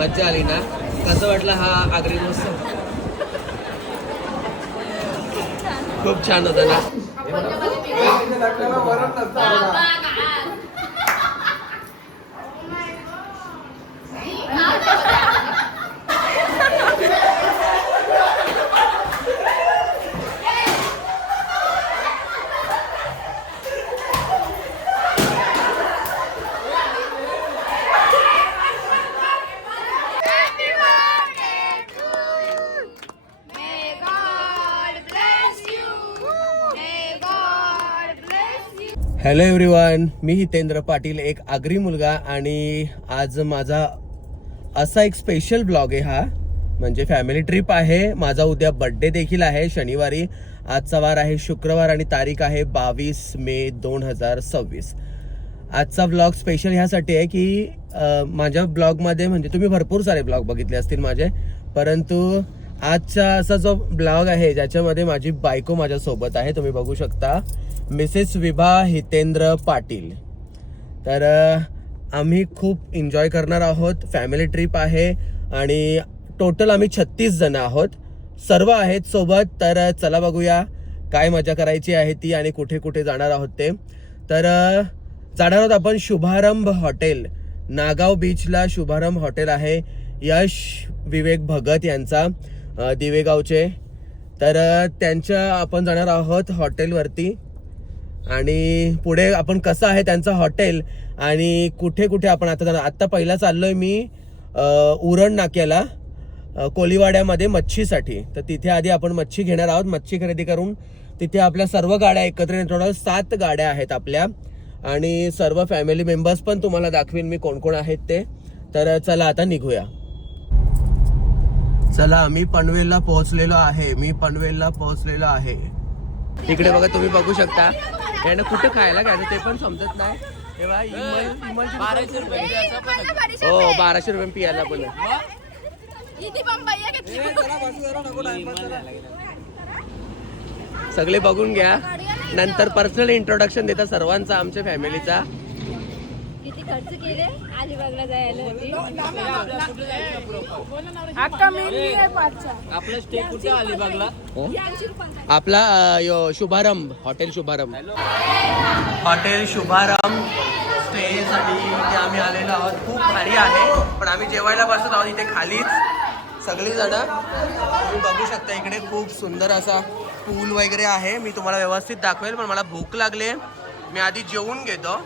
मज्जा आली ना? कसं वाटलं हा आगरी महोत्सव? खूप छान होता ना? हॅलो एव्हरीवन, मी हितेंद्र पाटील, एक आगरी मुलगा. आणि आज माझा असा एक स्पेशल ब्लॉग आहे हा. म्हणजे फॅमिली ट्रिप आहे. माझा उद्या बर्थडे देखील आहे शनिवारी. आजचा वार आहे शुक्रवार आणि तारीख आहे 22 मे 2026. आजचा ब्लॉग स्पेशल ह्यासाठी आहे की माझ्या ब्लॉगमध्ये म्हणजे तुम्ही भरपूर सारे ब्लॉग बघितले असतील माझे, परंतु आजचा असा जो ब्लॉग आहे ज्याच्यामध्ये माझी बायको माझ्यासोबत आहे, तुम्ही बघू शकता, मिसेस विभा हितेंद्र पाटील. तर आम्ही खूप एन्जॉय करणार आहोत. फॅमिली ट्रिप आहे आणि टोटल आम्ही 36 जण आहोत. सर्व आहेत सोबत. तर चला बघूया काय मजा करायची आहे ती आणि कुठे कुठे जाणार आहोत ते. तर जाणार आहोत आपण शुभारंभ हॉटेल, नागाव बीचला शुभारंभ हॉटेल आहे. यश विवेक भगत यांचा, दिवेगावचे. तर त्यांच्या आपण जाणार आहोत हॉटेलवरती आणि पुढे आपण कसं आहे त्यांचं हॉटेल आणि कुठे कुठे आपण आता जाणार. आत्ता पहिला चाललोय मी उरण नाक्याला, कोलीवाड्यामध्ये मच्छीसाठी. तर तिथे आधी आपण मच्छी घेणार आहोत. मच्छी खरेदी करून तिथे आपल्या सर्व गाड्या एकत्र, टोटल 7 गाड्या आहेत आपल्या आणि सर्व फॅमिली मेंबर्स पण तुम्हाला दाखवीन मी कोण कोण आहेत ते. तर चला आता निघूया. चला, मी पनवेलला पोहोचलेलो आहे. इकडे बघा, तुम्ही बघू शकता. यांना कुठे खायला घ्यायचं ते पण समजत नाही. तेव्हा हो 1200 रुपये पियाला पण. सगळे बघून घ्या, नंतर पर्सनल इंट्रोडक्शन देता सर्वांचा आमच्या फॅमिलीचा. किती खर्च केले अलिबागला जायला? आपला स्टे कुठे अलिबागला? आपला शुभारंभ हॉटेल, शुभारंभ हॉटेल शुभारंभ स्टेसाठी इथे आम्ही आलेलो आहोत. खूप भारी आहे. पण आम्ही जेवायला बसत आहोत इथे खालीच सगळी जण. तुम्ही बघू शकता इकडे खूप सुंदर असा पूल वगैरे आहे. मी तुम्हाला व्यवस्थित दाखवेल, पण मला भूक लागले. मी आधी जेवून घेतो,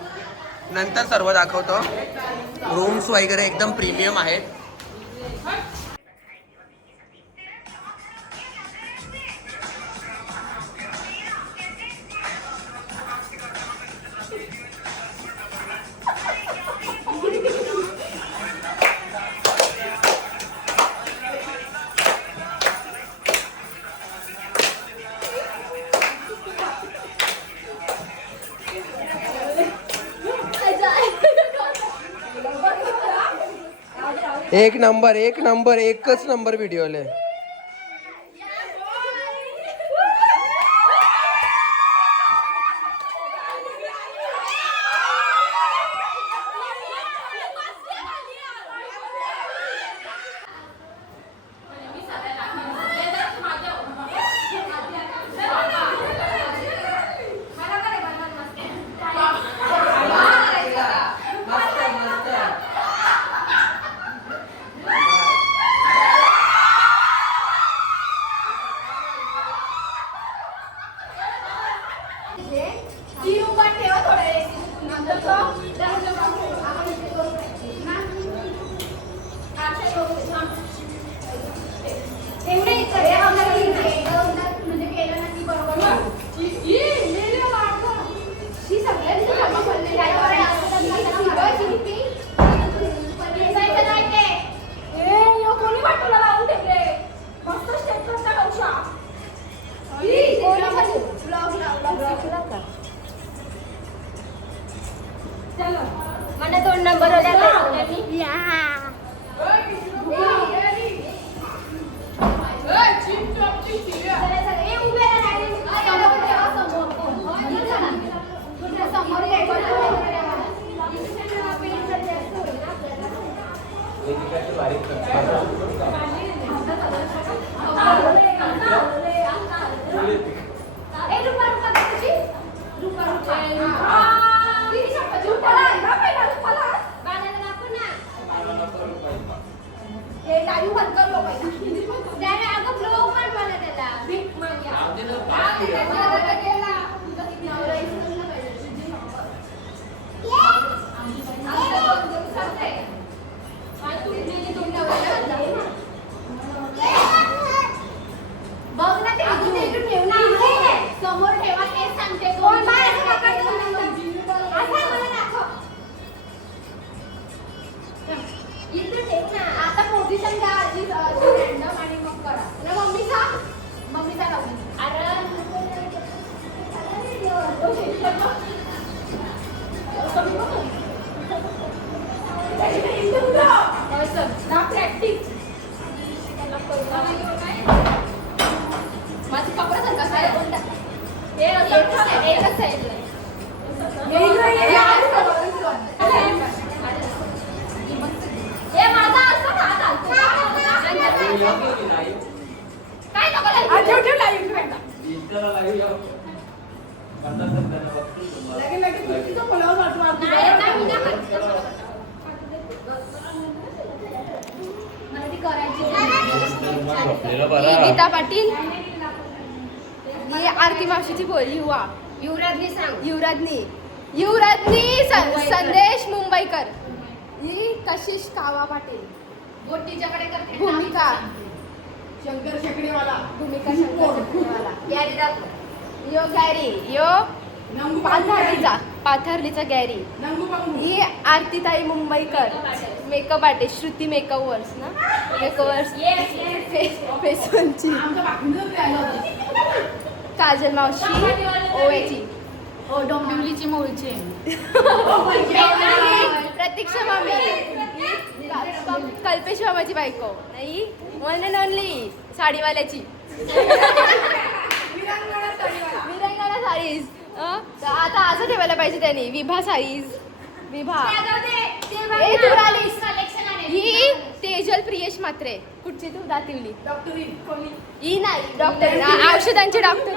नंतर सर्व दाखवतो. रूम्स वगैरे एकदम प्रीमियम आहेत. एक नंबर, एकच नंबर व्हिडिओ आले. મને 2 નંબર ઓલા समोर ठेवा तेच सांगते आता पोझिशन घ्या आधी रॅन्डम आणि मग करा ना मम्मीचा लावून प्रॅक्टिस माझी कपडा सांगा काय एकच साईडला काय गीता पाटील ही आरती मावशीची बोल युवराजनी सांग युवराजनी संदेश मुंबईकर ही कशिश कावा पाटील गोटीच्याकडे करते भूमिका शंकर शेकडीवाला यो गॅरी यो पाथर्लीचा गॅरी ही आरतीताई मुंबईकर मेकअप आर्टिस्ट श्रुती मेकअवर्स ना मेकअवर्स फेसवनची काजल मावशी ओवेची डोंबिवलीची मूळची प्रतीक्षा मामी कल्पेश मामाची बायको नाही वन अँड ओनली साडीवाल्याची विरंगणा साडीज आता असं ठेवायला पाहिजे त्यांनी विभा साडीज विभा ही तेजल प्रियेश मात्रे कुठची तू दातिवली ही नाही डॉक्टर औषधांची डॉक्टर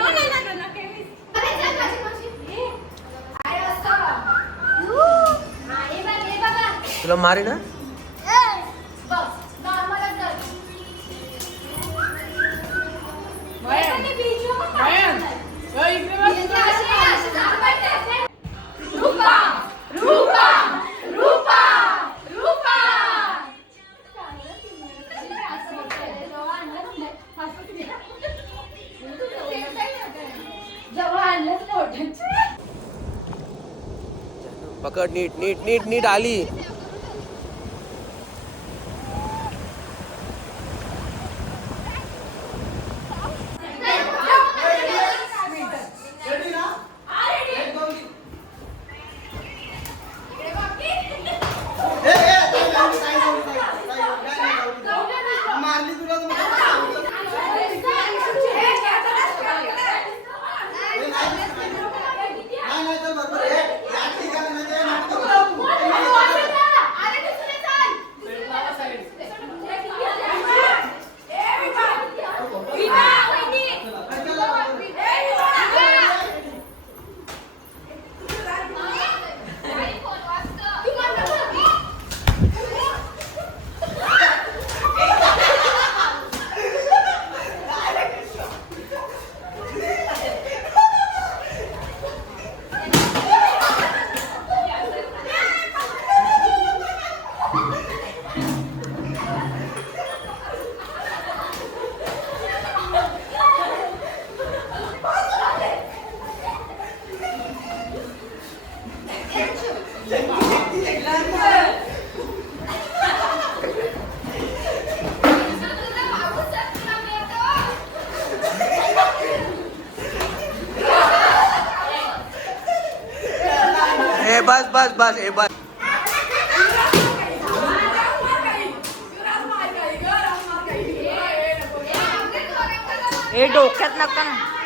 तुला मारी ना पकड नीट नीट नीट नीट आली बस बस बस हे बस हे डोक्यात नका ना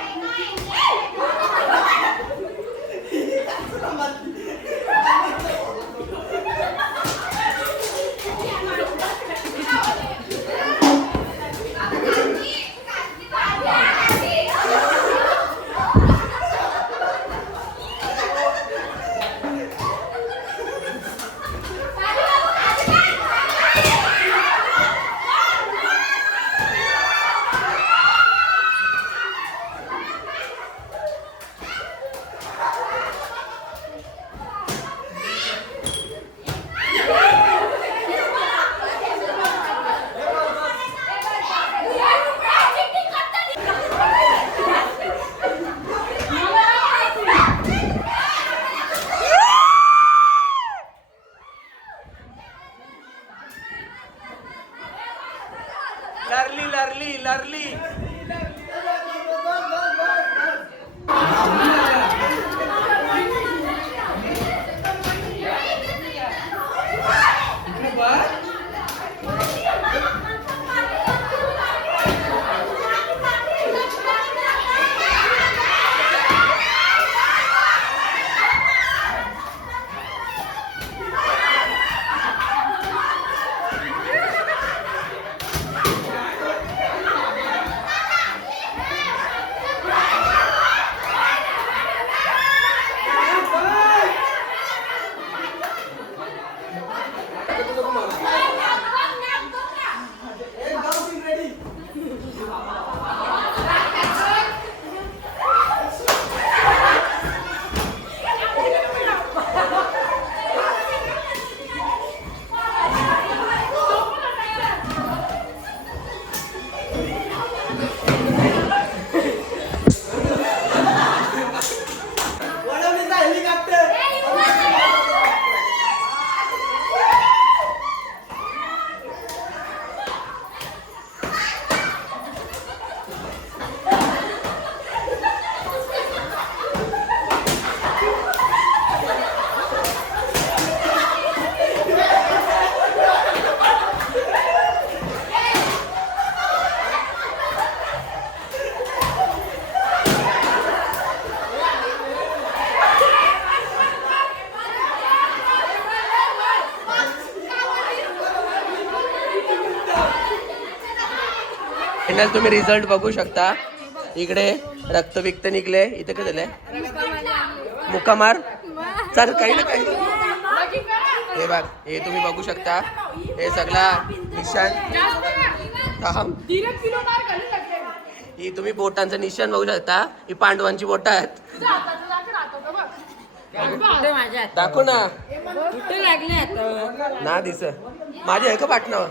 फायनल तुम्ही रिझल्ट बघू शकता. इकडे रक्त निघले. इथे काय झालंय? मुक्का मार. चल काही ना काही. हे बघ, हे तुम्ही बघू शकता. हे सगळा निशाण. ही तुम्ही बोटांचं निशाण बघू शकता. ही पांडवांची बोट आहेत. दाखव ना. कुठे लागले आता ना दिस माझे आहे का पाटणावर?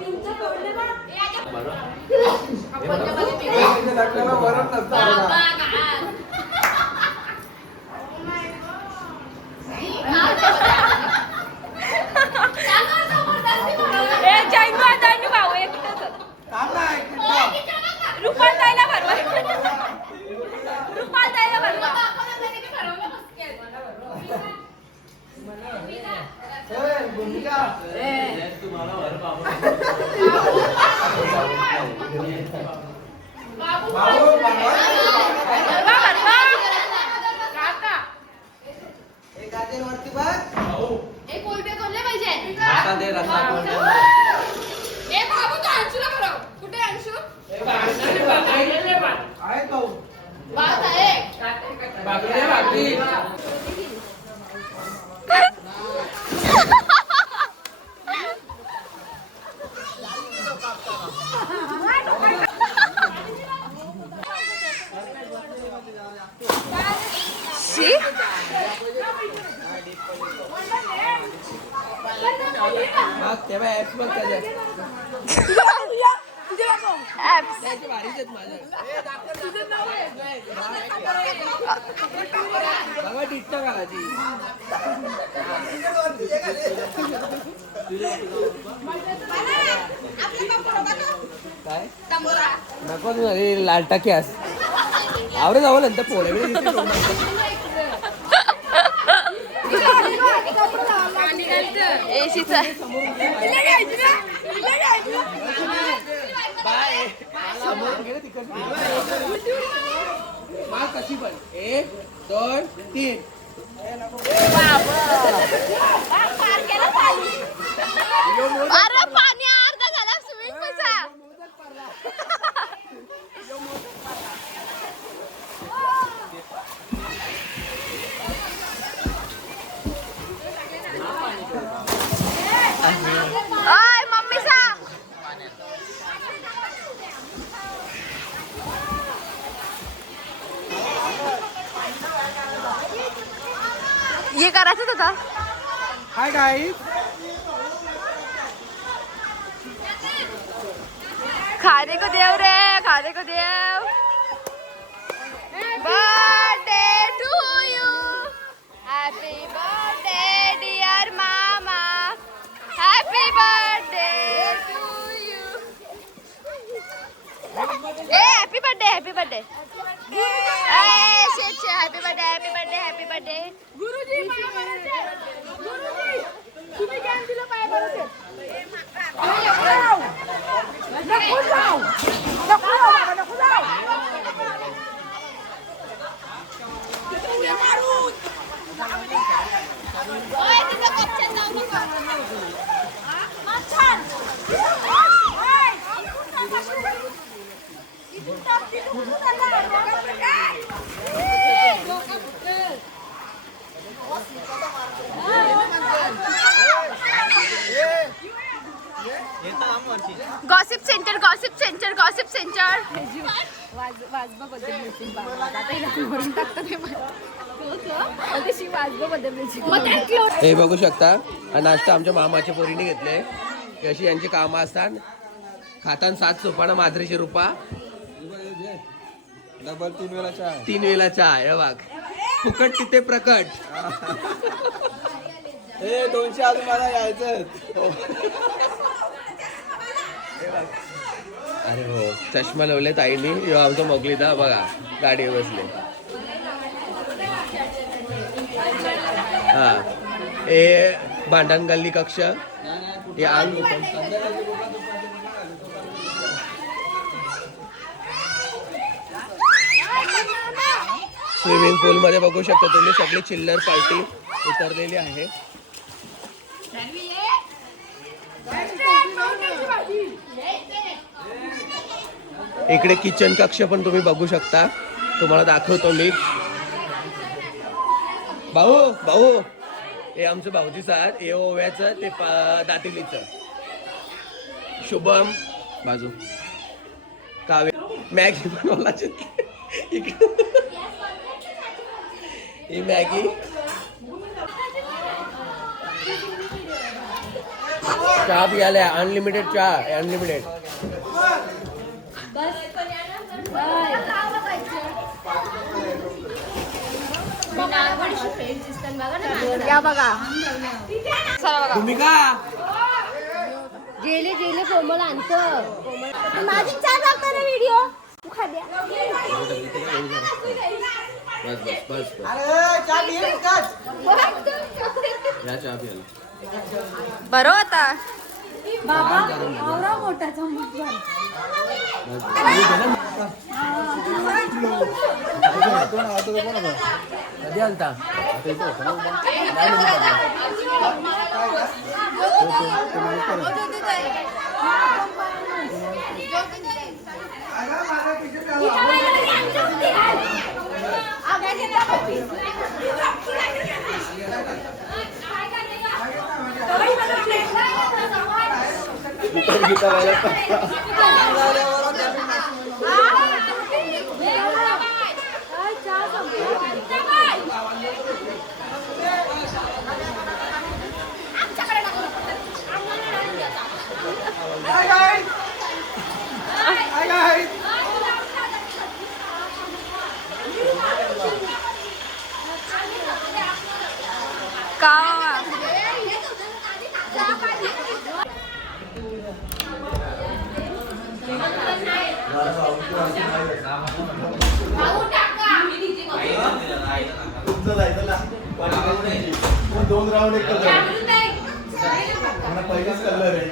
भाऊ एकटंच रुपाल ताईला भरवा. रुपाल ताईला भरवा. नको लालटाकी अस आवडे जावं नंतर पोळे एसीचा कशी पण 1 2 3 अरे पाणी अर्धा झाला स्विमिंग पूलचा. ओय मम्मी सा ये करायचं होता. Hi guys. खाने को देव रे, खाने को देव. Birthday to you. Happy birthday dear मामा. Happy birthday to you. ए हैप्पी बर्थडे, हैप्पी बर्थडे. ए शेट happy birthday, happy birthday, happy birthday. गुरुजी गुरुजी तुम्ही ज्ञान दिलं पाय बरोबर. Gossip centre, gossip centre, gossip centre. हे बघू शकता. नाश्ता आमच्या मामाच्या पोरीने घेतले. अशी यांची कामं असतात. खाताना 7 सोपाना माजरीची रुपा. डबल 3 वेळा चहा. 3 वेळा चहा. हे बघ फुकट तिथे प्रकट. 200 अजून मला यायचं. अरे हो चष्मा लावले ताईंनी. आमचं मोगलीदा बघा गाडीवर बसले. हा हे भांडण गल्ली कक्ष. हे आग स्विमिंग पूल मध्ये बघू शकता तुम्ही सगळी चिल्लर पार्टी उतरलेली आहे. इकडे किचन कक्ष पण तुम्ही बघू शकता. तुम्हाला दाखवतो मी. भाऊ भाऊ हे आमचं भाऊजीचं आहे. हे ओव्याचं ते दातिलीचं. शुभम बाजू काव्य मॅगी बनवला इकडे ही मॅगी चहा प्यायला अनलिमिटेड चहा अनलिमिटेड. या बघा तुम्ही का जेले जेले कोमल आणतं. माझी चहा बघता ना व्हिडिओ तू खाद्या. बस बरो आता कधी आलता दोन राऊंड एक पहिलेच कलर आहे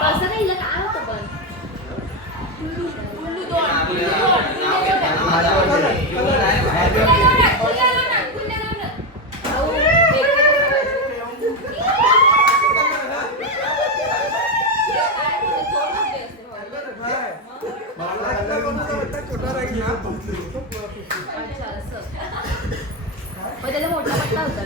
कसं नाही काय होतं पण त्याला मोठा पट्टा होता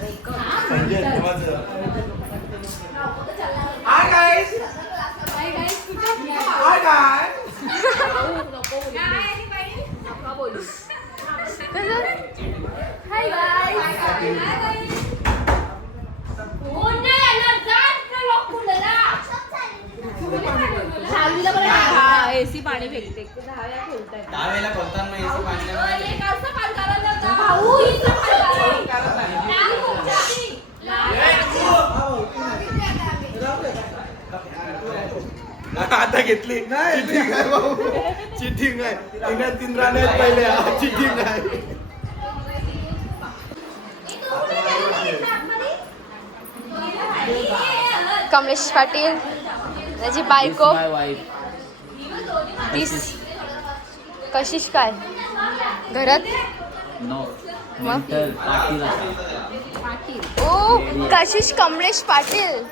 एसी पाणी फेकते आता घेतली चिटिंग आहे भाऊ चिटिंग आहे. 3 रान आहेत पहिले चिटिंग आहे. कमलेश पाटील त्याची बायको कशीच काय घरात ओ कशिश कमलेश पाटील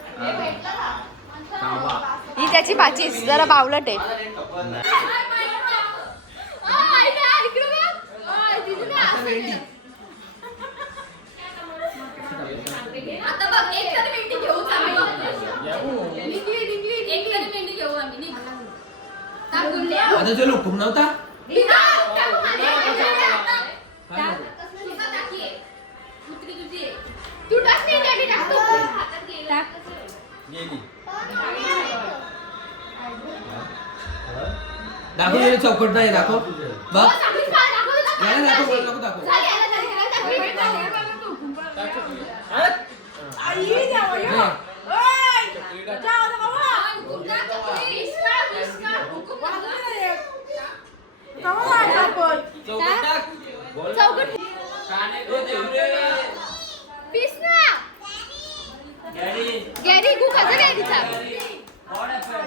ही त्याची बाचीस जरा बावलट आहे. आता जो लोक नव्हता दाखव चौकट नाही दाखव बघ दाखव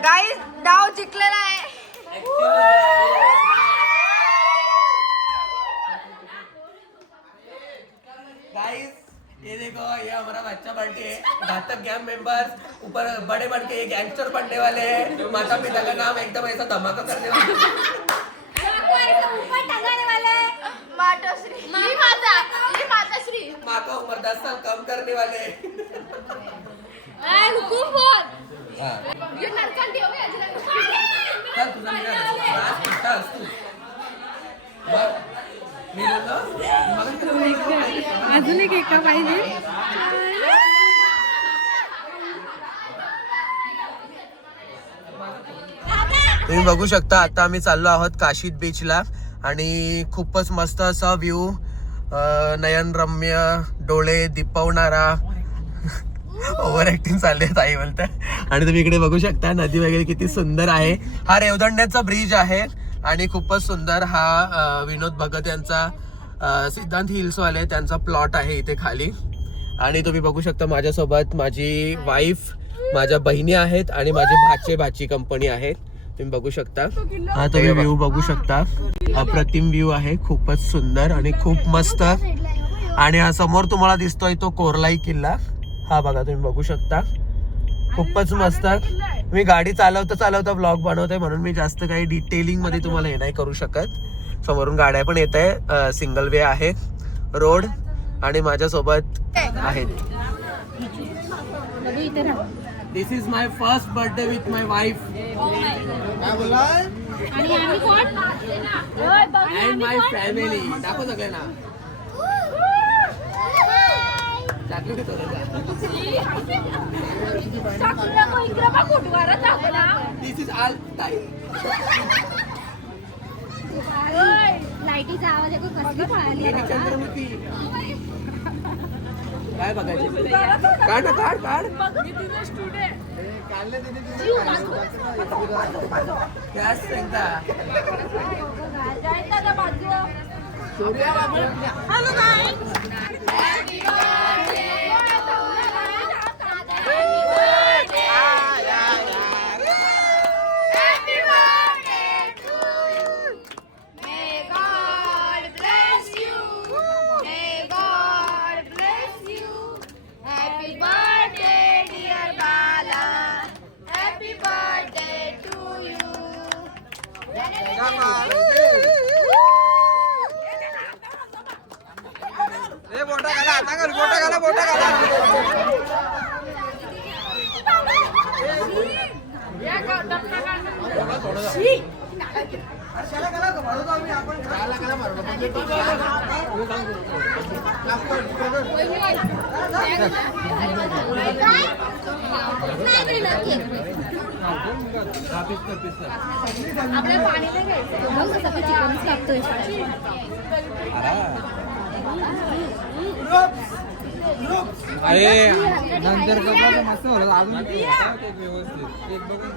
गाईस डाव जिंकलेला आहे. ये देखो ये हमारा बच्चा बर्थडे है। घातक गैंग मेंबर्स ऊपर बड़े बन के ये गैंगस्टर बनने वाले हैं। माता पिता का नाम एकदम ऐसा धमाका करने वाले मातोश्री ये माताश्री माँ का उम्र 10 साल कम करने वाले हैं। हुकुम बोल हाँ। ये नरकंडी हो गया चल तुझा निघा राज कुठं तू मी बोललो अजून एक एका पाहिजे. तुम्ही बघू शकता आता आम्ही चाललो आहोत काशीद बीचला आणि खूपच मस्त असा व्ह्यू, नयनरम्य, डोळे दिपवणारा. ओव्हर ऍक्टिंग चालली आहे ताई बोलते. आणि तुम्ही इकडे बघू शकता नदी वगैरे किती सुंदर आहे. हा रेवदंड्याचा ब्रिज आहे आणि खूपच सुंदर हा विनोद भगत यांचा सिद्धांत हिल्सवाले त्यांचा प्लॉट आहे इथे खाली. आणि तुम्ही बघू शकता माझ्यासोबत माझी वाईफ, माझ्या बहिणी आहेत आणि माझे भाची कंपनी आहेत. तुम्ही बघू शकता हा तुम्ही व्ह्यू बघू शकता. अप्रतिम व्ह्यू आहे, खूपच सुंदर आणि खूप मस्त. आणि हा समोर तुम्हाला दिसतोय तो कोरलाई किल्ला. हा बघा तुम्ही बघू शकता, खूपच मस्त. मी गाडी चालवता व्लॉग बनवतोय म्हणून मी जास्त काही डिटेलिंग मध्ये तुम्हाला हे नाही करू शकत. समोरून गाड्या पण येत आहे, सिंगल वे आहे रोड आणि माझ्यासोबत आहेत. This is my first birthday with my wife and my family. दाखव सगळ्यांना. This is all time. लाईटीचा आवाज ऐकून कसली पळाली चंद्रमुखी काय बघायचं? काढ ना काढ काढ. गॅस सांगता आपल्या पाणी नाही घ्यायचं चिकन टाकतोय. अरे नंतर कपडा मस्त होईल अजून व्यवस्थित एक बघून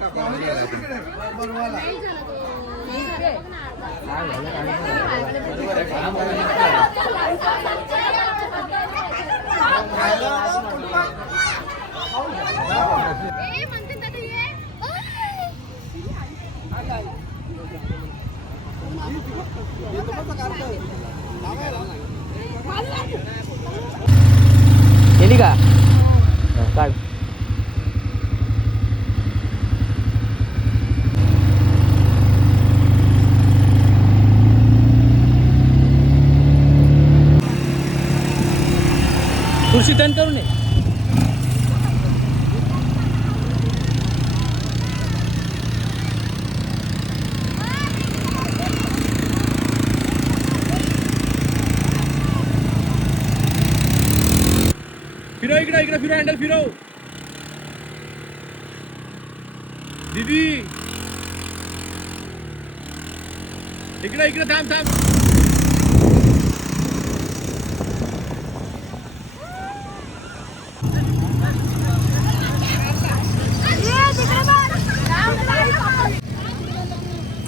केली का काढ. खुर्शी टर्न करू नये. फिरव इकडे फिरव हँडल फिरव. दीदी इकडे थांब.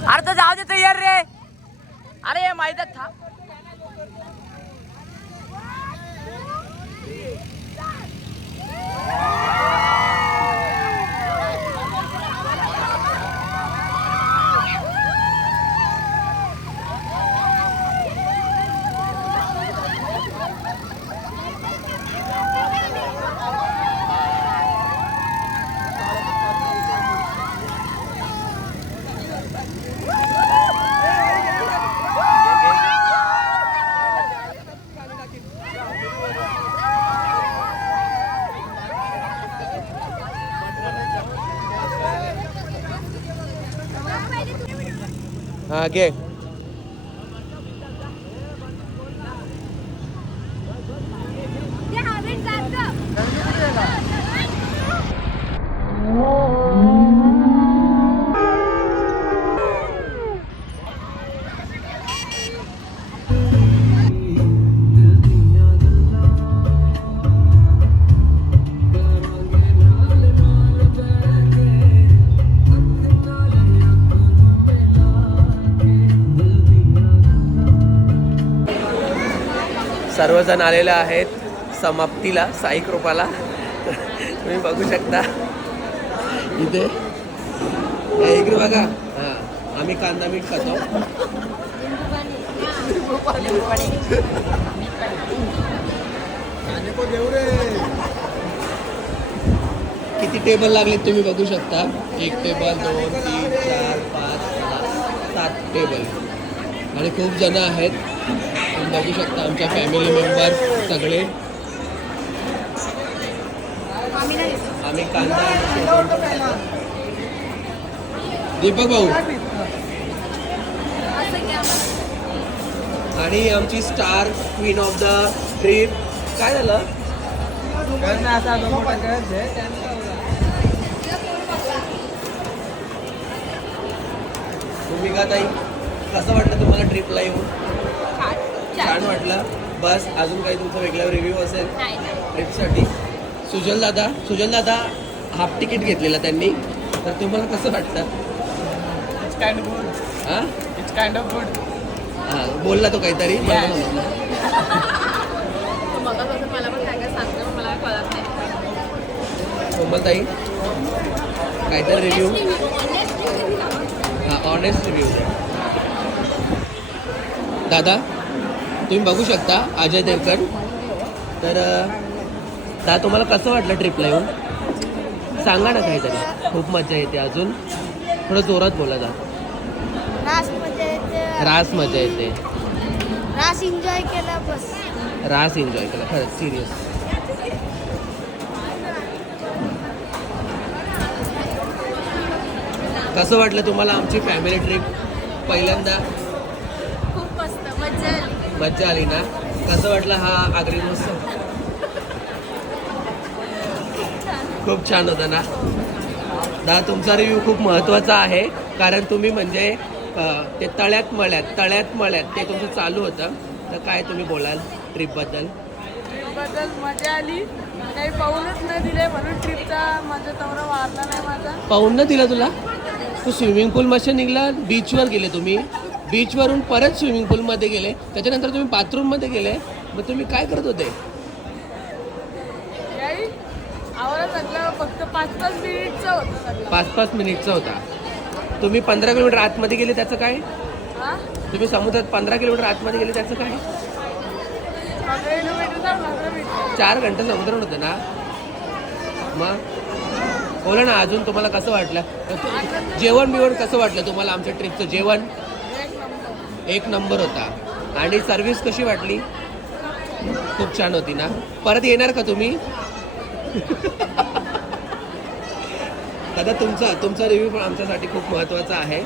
अरे तर जाऊ दे तयार रे. अरे माहित था हा घे. सर्वजण आलेले आहेत समाप्तीला साई कृपाला. तुम्ही बघू शकता इथे इकडे बघा. हा आम्ही कांदा मीठ खातो. किती टेबल लागलेत तुम्ही बघू शकता. 1 टेबल 2 3 4 5 6 7 टेबल आणि खूप जण आहेत. तुम्ही बघू शकता आमच्या फॅमिली मेंबर सगळे. आम्ही कांदा दीपक भाऊ आणि आमची star queen of the trip. काय झालं? भूमिका ताई कसं वाटलं तुम्हाला ट्रिपला येऊन? छान वाटलं. बस अजून काही तुमचा वेगळा रिव्ह्यू असेल ट्रिपसाठी? सुजल दादा हाफ तिकीट घेतलेलं त्यांनी, तर तुम्हाला कसं वाटतं? It's kind of good. हां बोलला तो काहीतरी. मला पण काय काय सांगतो मला कळत नाही. कोमलताई काहीतरी रिव्ह्यू. हां ऑनेस्ट रिव्ह्यू द्या. दादा तुम्ही बघू शकता अजय देवगण. तर दादा तुम्हाला कसं वाटलं ट्रिपला येऊन? सांगा ना काहीतरी. खूप मजा येते. अजून थोडं जोरात बोला जा. रास मजा येते. रास एन्जॉय केला बस. रास एन्जॉय केला खरंच सिरियस. कसं वाटलं तुम्हाला आमची फॅमिली ट्रिप पहिल्यांदा? खूप मस्त मजा आली. मज्जा आली ना? कसं वाटलं हा आगरी महोत्सव? खूप छान होता ना दादा. तुमचा रिव्ह्यू खूप महत्त्वाचा आहे कारण तुम्ही म्हणजे ते तळ्यात मळ्यात ते तुमचं चालू होतं. तर काय तुम्ही बोलाल ट्रिपबद्दल? ट्रिपबद्दल मजा आली. काही पाहूनच नाही दिले म्हणून ट्रिपचा माझा तवरा वाढला नाही माझा. पाहून न दिलं तुला? तू स्विमिंग पूलमध्ये निघला, बीचवर गेले तुम्ही, बीचवरून परत स्विमिंग पूलमध्ये गेले, त्याच्यानंतर तुम्ही बाथरूममध्ये गेले. मग तुम्ही काय करत होते? याही आवाज म्हटलं फक्त 5-5 मिनिटचा होता सगळं. 5-5 मिनिटचा होता. तुम्ही 15 किलोमीटर आतमध्ये गेले त्याचं काय? हा तुम्ही समुद्रात 15 किलोमीटर आतमध्ये गेले त्याचं काय? 15 किलोमीटरचा 15 मिनिट. 4 घंटे समुद्रात होतं ना. मग बोला ना अजून तुम्हाला कसं वाटलं? जेवण बिवण कसं वाटलं तुम्हाला? आमच्या ट्रिपचं जेवण एक नंबर होता. आणि सर्व्हिस कशी वाटली? खूप छान होती ना. परत येणार का तुम्ही? दादा तुमचा रिव्ह्यू पण आमच्यासाठी खूप महत्त्वाचा आहे.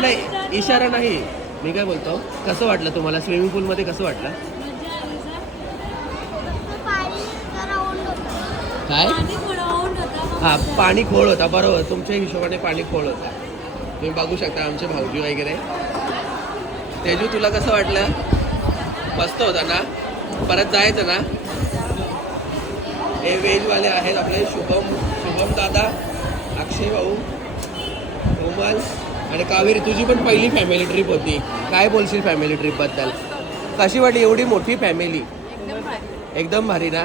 नाही इशारा नाही. मी काय बोलतो, कसं वाटलं तुम्हाला स्विमिंग पूलमध्ये? कसं वाटलं? काय? हां पाणी खोल होता. बरोबर तुमच्या हिशोबाने पाणी खोल होता. तुम्ही बघू शकता आमचे भाऊजी वगैरे. तेजू तुला कसं वाटलं? मस्त होता ना. परत जायचं ना. हे वेजवाले आहेत आपले शुभम दादा, अक्षय भाऊ, कोमल आणि कावेरी. तुझी पण पहिली फॅमिली ट्रिप होती. काय बोलशील फॅमिली ट्रिपबद्दल? कशी वाटली एवढी मोठी फॅमिली? एकदम भारी ना.